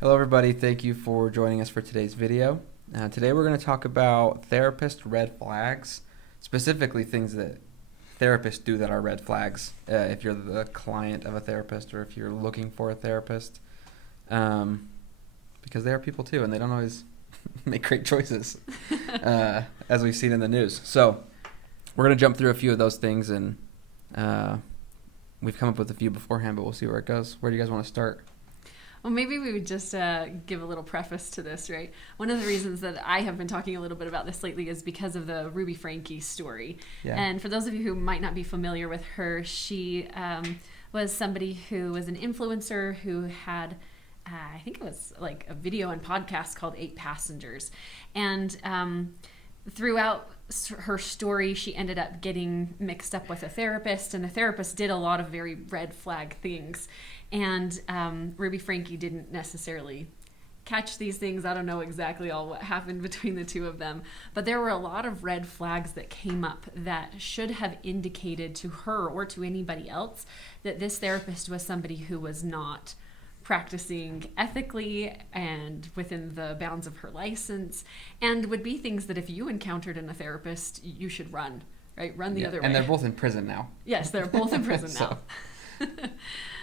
Hello everybody, thank you for joining us for today's video. Today we're going to talk about therapist red flags, specifically things that therapists do that are red flags if you're the client of a therapist or if you're looking for a therapist, because they are people too and they don't always make great choices as we've seen in the news. So we're going to jump through a few of those things and we've come up with a few beforehand, but we'll see where it goes. Where do you guys want to start? Well, maybe we would just give a little preface to this, right? One of the reasons that I have been talking a little bit about this lately is because of the Ruby Franke story. Yeah. And for those of you who might not be familiar with her, she was somebody who was an influencer who had, I think it was like a video and podcast called 8 Passengers. And throughout her story, she ended up getting mixed up with a therapist, and the therapist did a lot of very red flag things. And Ruby Franke didn't necessarily catch these things. I don't know exactly all what happened between the two of them, but there were a lot of red flags that came up that should have indicated to her or to anybody else that this therapist was somebody who was not practicing ethically and within the bounds of her license, and would be things that if you encountered in a therapist, you should run, right? Run the other way. And they're both in prison now. Yes, they're both in prison now.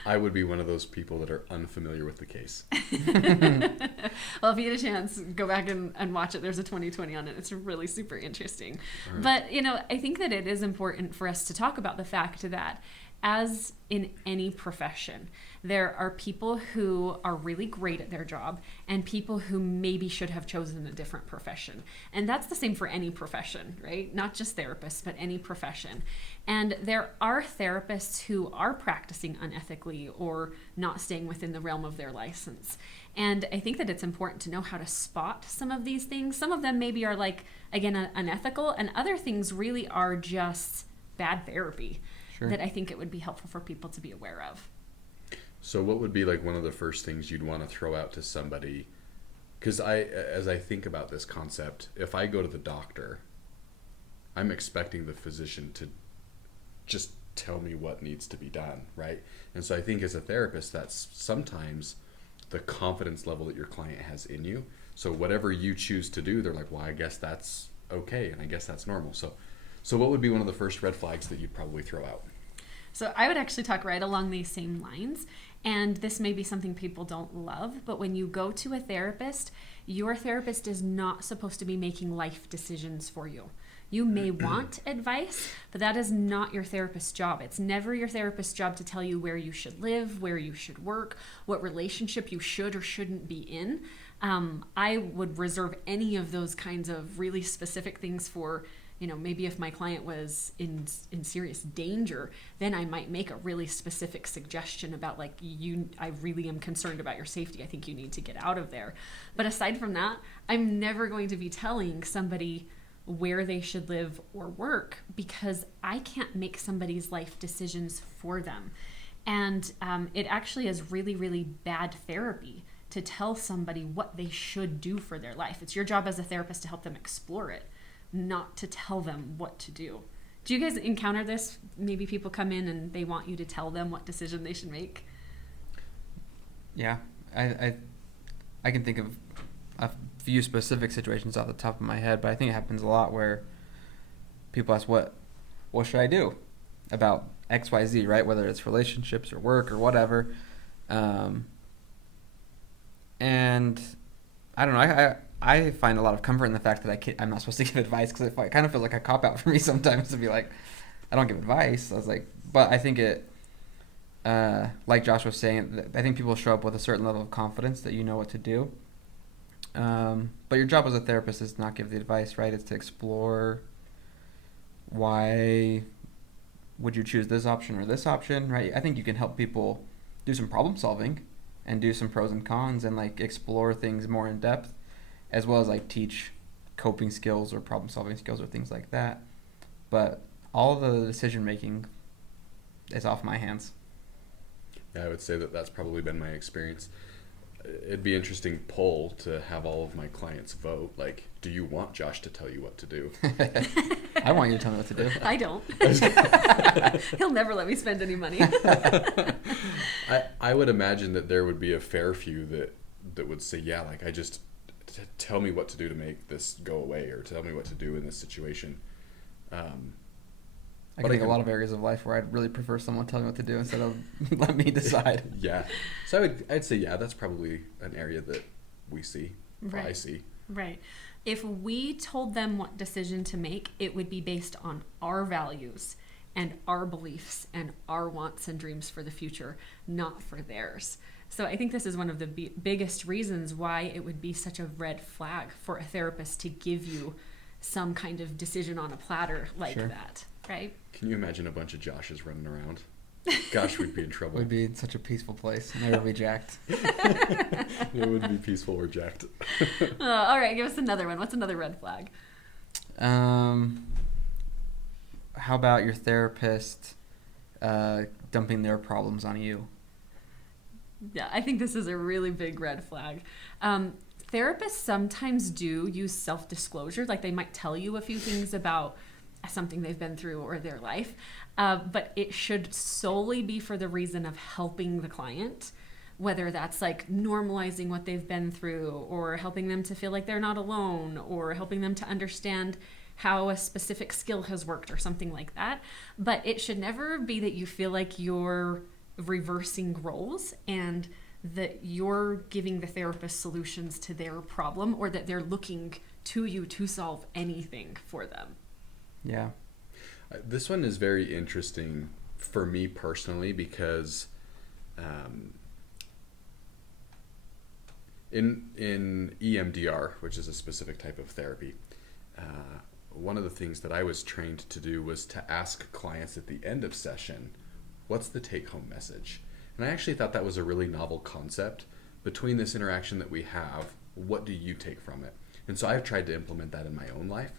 I would be one of those people that are unfamiliar with the case. Well, if you get a chance, go back and watch it. There's a 2020 on it. It's really super interesting. Right. But, I think that it is important for us to talk about the fact that as in any profession, there are people who are really great at their job and people who maybe should have chosen a different profession. And that's the same for any profession, right? Not just therapists, but any profession. And there are therapists who are practicing unethically or not staying within the realm of their license. And I think that it's important to know how to spot some of these things. Some of them maybe are unethical, and other things really are just bad therapy. Sure. That I think it would be helpful for people to be aware of. So what would be one of the first things you'd want to throw out to somebody? Because as I think about this concept, if I go to the doctor, I'm expecting the physician to just tell me what needs to be done, right? And so I think as a therapist, that's sometimes the confidence level that your client has in you. So whatever you choose to do, they're like, well, I guess that's okay, and I guess that's normal. So what would be one of the first red flags that you'd probably throw out? So I would actually talk right along these same lines. And this may be something people don't love, but when you go to a therapist, your therapist is not supposed to be making life decisions for you. You may want advice, but that is not your therapist's job. It's never your therapist's job to tell you where you should live, where you should work, what relationship you should or shouldn't be in. I would reserve any of those kinds of really specific things for maybe if my client was in serious danger, then I might make a really specific suggestion about I really am concerned about your safety. I think you need to get out of there. But aside from that, I'm never going to be telling somebody where they should live or work because I can't make somebody's life decisions for them. And it actually is really, really bad therapy to tell somebody what they should do for their life. It's your job as a therapist to help them explore it, not to tell them what to do. Do you guys encounter this? Maybe people come in and they want you to tell them what decision they should make. Yeah, I can think of a few specific situations off the top of my head, but I think it happens a lot where people ask, what should I do about XYZ, right? Whether it's relationships or work or whatever. And I don't know, I find a lot of comfort in the fact that I'm not supposed to give advice because it kind of feels like a cop-out for me sometimes to be like, I don't give advice. I was like, but I think it, like Josh was saying, I think people show up with a certain level of confidence that you know what to do. But your job as a therapist is not give the advice, right? It's to explore why would you choose this option or this option, right? I think you can help people do some problem solving and do some pros and cons and explore things more in depth, as well as teach coping skills or problem solving skills or things like that. But all the decision making is off my hands. Yeah, I would say that that's probably been my experience. It'd be an interesting poll to have all of my clients vote. Do you want Josh to tell you what to do? I want you to tell me what to do. I don't. He'll never let me spend any money. I would imagine that there would be a fair few that that would say, yeah, like I just tell me what to do to make this go away, or tell me what to do in this situation. I can think a lot of areas of life where I'd really prefer someone telling me what to do instead of let me decide. Yeah. So I'd say, yeah, that's probably an area that we see, or I see. Right. If we told them what decision to make, it would be based on our values and our beliefs and our wants and dreams for the future, not for theirs. So I think this is one of the biggest reasons why it would be such a red flag for a therapist to give you some kind of decision on a platter like that, right? Can you imagine a bunch of Joshes running around? Gosh, we'd be in trouble. We'd be in such a peaceful place, and everyone would be jacked. It would be peaceful or jacked. All right, give us another one. What's another red flag? How about your therapist dumping their problems on you? Yeah, I think this is a really big red flag. Therapists sometimes do use self-disclosure, like they might tell you a few things about something they've been through or their life, but it should solely be for the reason of helping the client, whether that's like normalizing what they've been through or helping them to feel like they're not alone or helping them to understand how a specific skill has worked or something like that. But it should never be that you feel like you're reversing roles and that you're giving the therapist solutions to their problem or that they're looking to you to solve anything for them. Yeah. This one is very interesting for me personally because in EMDR, which is a specific type of therapy, one of the things that I was trained to do was to ask clients at the end of session, what's the take-home message? And I actually thought that was a really novel concept. Between this interaction that we have, what do you take from it? And so I've tried to implement that in my own life.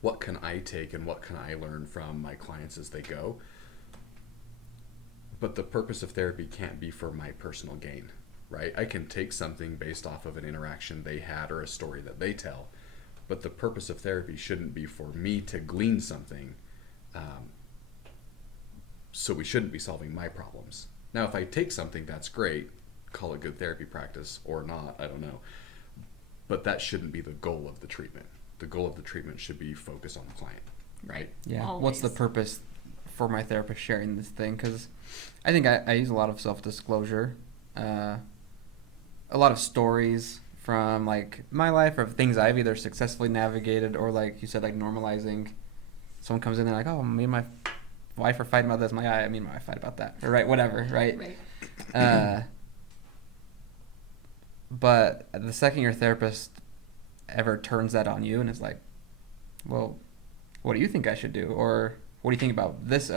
What can I take and what can I learn from my clients as they go? But the purpose of therapy can't be for my personal gain, right? I can take something based off of an interaction they had or a story that they tell, but the purpose of therapy shouldn't be for me to glean something. So we shouldn't be solving my problems. Now, if I take something, that's great. Call it good therapy practice or not, I don't know. But that shouldn't be the goal of the treatment. The goal of the treatment should be focus on the client, right? Yeah. Always. What's the purpose for my therapist sharing this thing? Because I think I use a lot of self-disclosure, a lot of stories from like my life of things I've either successfully navigated or like you said, like normalizing. Someone comes in and like, oh, me and my wife are fighting about this. Me and my wife fight about that. Or, right, whatever, right? Right. But the second your therapist ever turns that on you and is like, well, what do you think I should do? Or what do you think about this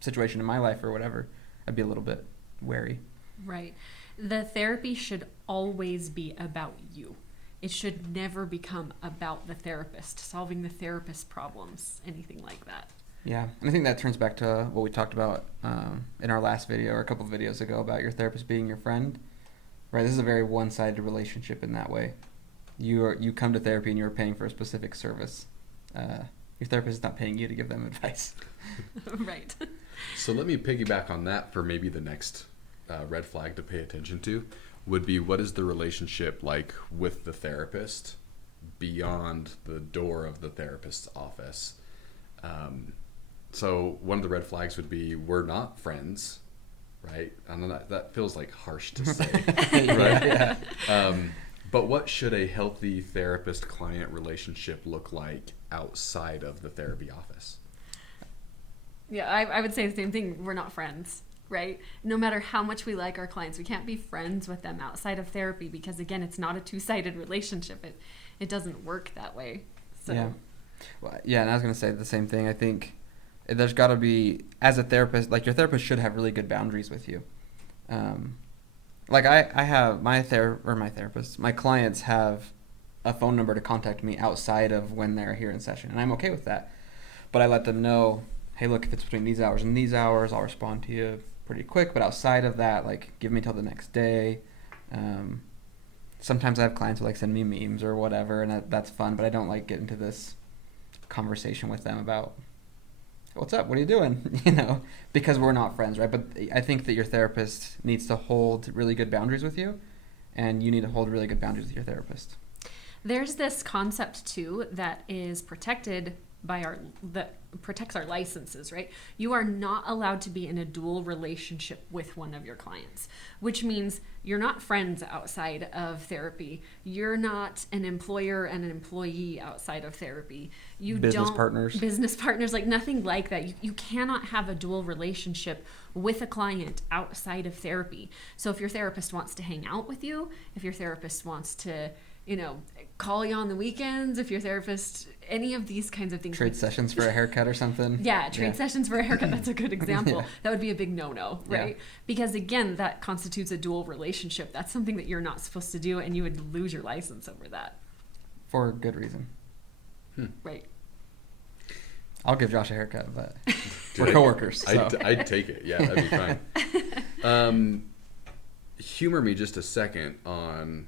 situation in my life or whatever? I'd be a little bit wary. Right. The therapy should always be about you. It should never become about the therapist, solving the therapist's problems, anything like that. Yeah, and I think that turns back to what we talked about in our last video or a couple of videos ago about your therapist being your friend. Right, this is a very one-sided relationship in that way. You come to therapy and you're paying for a specific service. Your therapist is not paying you to give them advice. Right. So let me piggyback on that for maybe the next red flag to pay attention to would be, what is the relationship like with the therapist beyond the door of the therapist's office? So one of the red flags would be, we're not friends, right? And that feels like harsh to say, right? Yeah. But what should a healthy therapist-client relationship look like outside of the therapy office? Yeah, I would say the same thing. We're not friends, right? No matter how much we like our clients, we can't be friends with them outside of therapy because, again, it's not a two-sided relationship. It doesn't work that way. So. Yeah. Well, yeah, and I was going to say the same thing. I think there's got to be, as a therapist, like your therapist should have really good boundaries with you. Like I have my therapist, my clients have a phone number to contact me outside of when they're here in session, and I'm okay with that. But I let them know, hey, look, if it's between these hours and these hours, I'll respond to you pretty quick. But outside of that, like, give me till the next day. Sometimes I have clients who like send me memes or whatever, and that's fun. But I don't like get into this conversation with them about what's up, what are you doing, because we're not friends, right? But I think that your therapist needs to hold really good boundaries with you and you need to hold really good boundaries with your therapist. There's this concept too that is protected by that protects our licenses, right? You are not allowed to be in a dual relationship with one of your clients, which means you're not friends outside of therapy. You're not an employer and an employee outside of therapy. Business partners, like nothing like that. You cannot have a dual relationship with a client outside of therapy. So if your therapist wants to hang out with you, if your therapist wants to, call you on the weekends, if your therapist, any of these kinds of things. Trade sessions for a haircut or something. Yeah, sessions for a haircut. That's a good example. Yeah. That would be a big no-no, right? Yeah. Because again, that constitutes a dual relationship. That's something that you're not supposed to do, and you would lose your license over that. for good reason. Right. I'll give Josh a haircut, but we're coworkers. So. I'd take it. Yeah, that'd be fine. Humor me just a second on,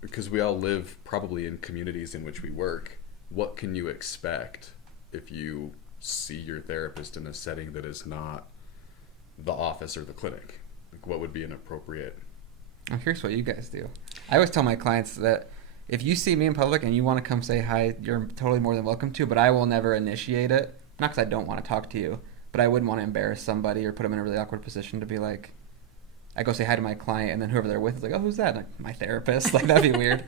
because we all live probably in communities in which we work. What can you expect if you see your therapist in a setting that is not the office or the clinic? Like, what would be an appropriate? I'm curious what you guys do. I always tell my clients that if you see me in public and you want to come say hi, you're totally more than welcome to, but I will never initiate it. Not because I don't want to talk to you, but I wouldn't want to embarrass somebody or put them in a really awkward position to be like, I go say hi to my client and then whoever they're with is like, oh, who's that? Like, my therapist. Like, that'd be weird.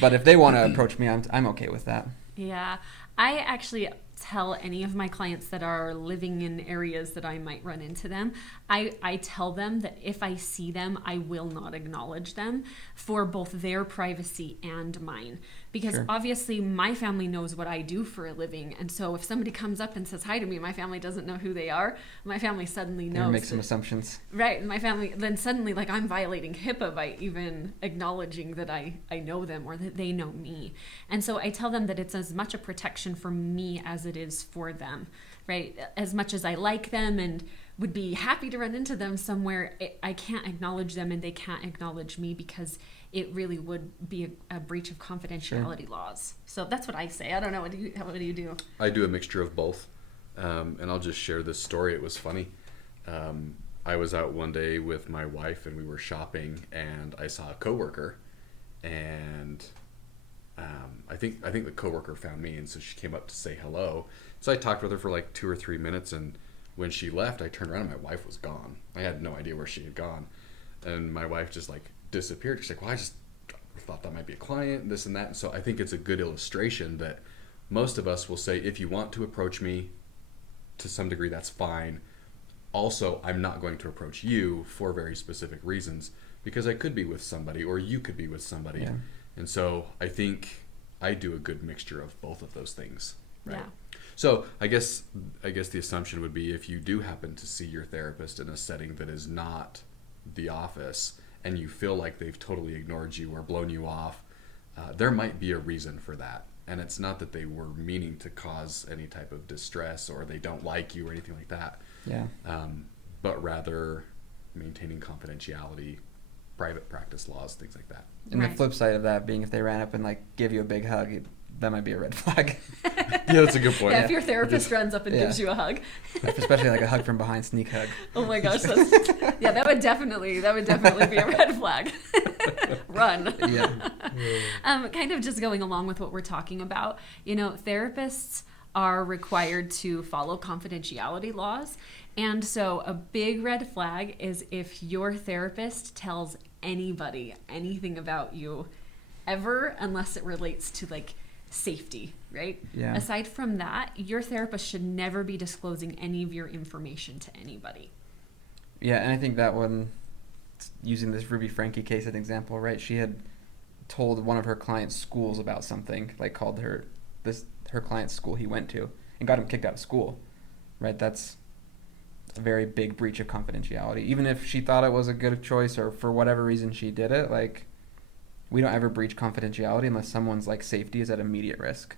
But if they want to approach me, I'm okay with that. Yeah. I actually tell any of my clients that are living in areas that I might run into them, I tell them that if I see them, I will not acknowledge them for both their privacy and mine. Because obviously my family knows what I do for a living. And so if somebody comes up and says hi to me, my family doesn't know who they are. My family suddenly knows. Make some assumptions. Right. My family, then suddenly like I'm violating HIPAA by even acknowledging that I know them or that they know me. And so I tell them that it's as much a protection for me as it is for them, right? As much as I like them and would be happy to run into them somewhere, I can't acknowledge them and they can't acknowledge me because it really would be a breach of confidentiality laws. So that's what I say. I don't know. What do you do? I do a mixture of both. And I'll just share this story. It was funny. I was out one day with my wife and we were shopping and I saw a coworker and I think the coworker found me, and so she came up to say hello. So I talked with her for like 2 or 3 minutes, and when she left, I turned around and my wife was gone. I had no idea where she had gone, and my wife just like disappeared. She's like, "Well, I just thought that might be a client, and this and that." And so I think it's a good illustration that most of us will say, if you want to approach me, to some degree, that's fine. Also, I'm not going to approach you for very specific reasons because I could be with somebody, or you could be with somebody. Yeah. And so I think I do a good mixture of both of those things, right? Yeah. So I guess the assumption would be if you do happen to see your therapist in a setting that is not the office and you feel like they've totally ignored you or blown you off, there might be a reason for that. And it's not that they were meaning to cause any type of distress or they don't like you or anything like that. Yeah. But rather maintaining confidentiality, private practice laws, things like that. And the flip side of that being if they ran up and like give you a big hug, that might be a red flag. Yeah, that's a good point. Yeah, if your therapist runs up and gives you a hug. Especially like a hug from behind, sneak hug. Oh my gosh, that would definitely be a red flag. Run. Yeah. Kind of just going along with what we're talking about, therapists are required to follow confidentiality laws. And so a big red flag is if your therapist tells anybody anything about you ever, unless it relates to like safety, right? Yeah. Aside from that, your therapist should never be disclosing any of your information to anybody. Yeah, and I think that one, using this Ruby Frankie case as an example, right? She had told one of her clients' schools about something, like called her client's school he went to and got him kicked out of school, right? That's a very big breach of confidentiality. Even if she thought it was a good choice or for whatever reason she did it, like, we don't ever breach confidentiality unless someone's like safety is at immediate risk.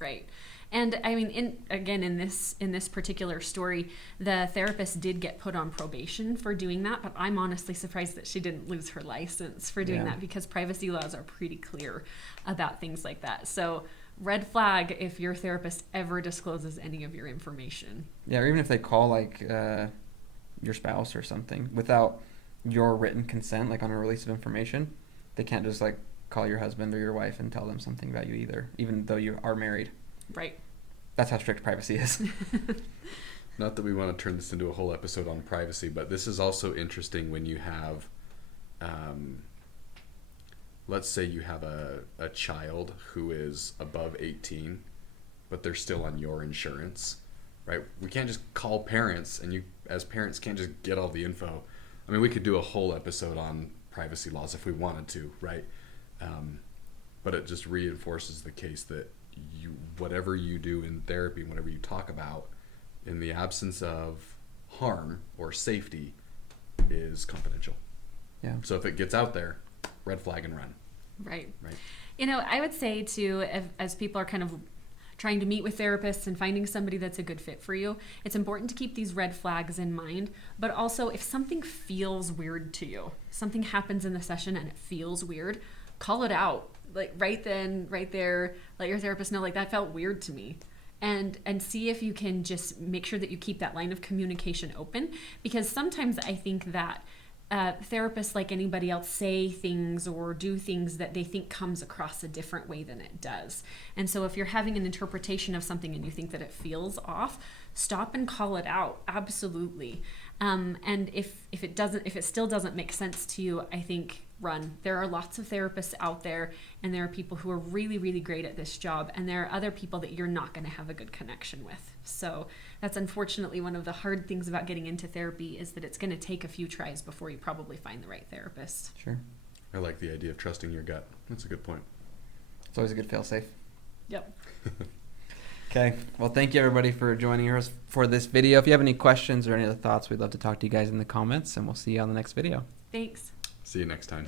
Right. And I mean, in this particular story, the therapist did get put on probation for doing that, but I'm honestly surprised that she didn't lose her license for doing that because privacy laws are pretty clear about things like that. So red flag if your therapist ever discloses any of your information. Yeah, or even if they call like your spouse or something without your written consent, like on a release of information. They can't just like call your husband or your wife and tell them something about you either, even though you are married. Right. That's how strict privacy is. Not that we want to turn this into a whole episode on privacy, but this is also interesting when you have, let's say you have a child who is above 18, but they're still on your insurance, right? We can't just call parents, and you as parents can't just get all the info. I mean, we could do a whole episode on privacy laws if we wanted to, right? But it just reinforces the case that whatever you do in therapy, whatever you talk about, in the absence of harm or safety, is confidential. Yeah. So if it gets out there, red flag and run. Right. Right. You know, I would say too, as people are kind of trying to meet with therapists and finding somebody that's a good fit for you, it's important to keep these red flags in mind. But also, if something feels weird to you, something happens in the session and it feels weird, call it out. Like right then, right there, let your therapist know, like, that felt weird to me. And see if you can just make sure that you keep that line of communication open. Because sometimes I think that therapists, like anybody else, say things or do things that they think comes across a different way than it does. And so if you're having an interpretation of something and you think that it feels off, stop and call it out. Absolutely. And if it still doesn't make sense to you, I think run. There are lots of therapists out there, and there are people who are really, really great at this job, and there are other people that you're not going to have a good connection with. So that's unfortunately one of the hard things about getting into therapy, is that it's going to take a few tries before you probably find the right therapist. Sure. I like the idea of trusting your gut. That's a good point. It's always a good fail-safe. Yep. Okay. Well, thank you everybody for joining us for this video. If you have any questions or any other thoughts, we'd love to talk to you guys in the comments, and we'll see you on the next video. Thanks. See you next time.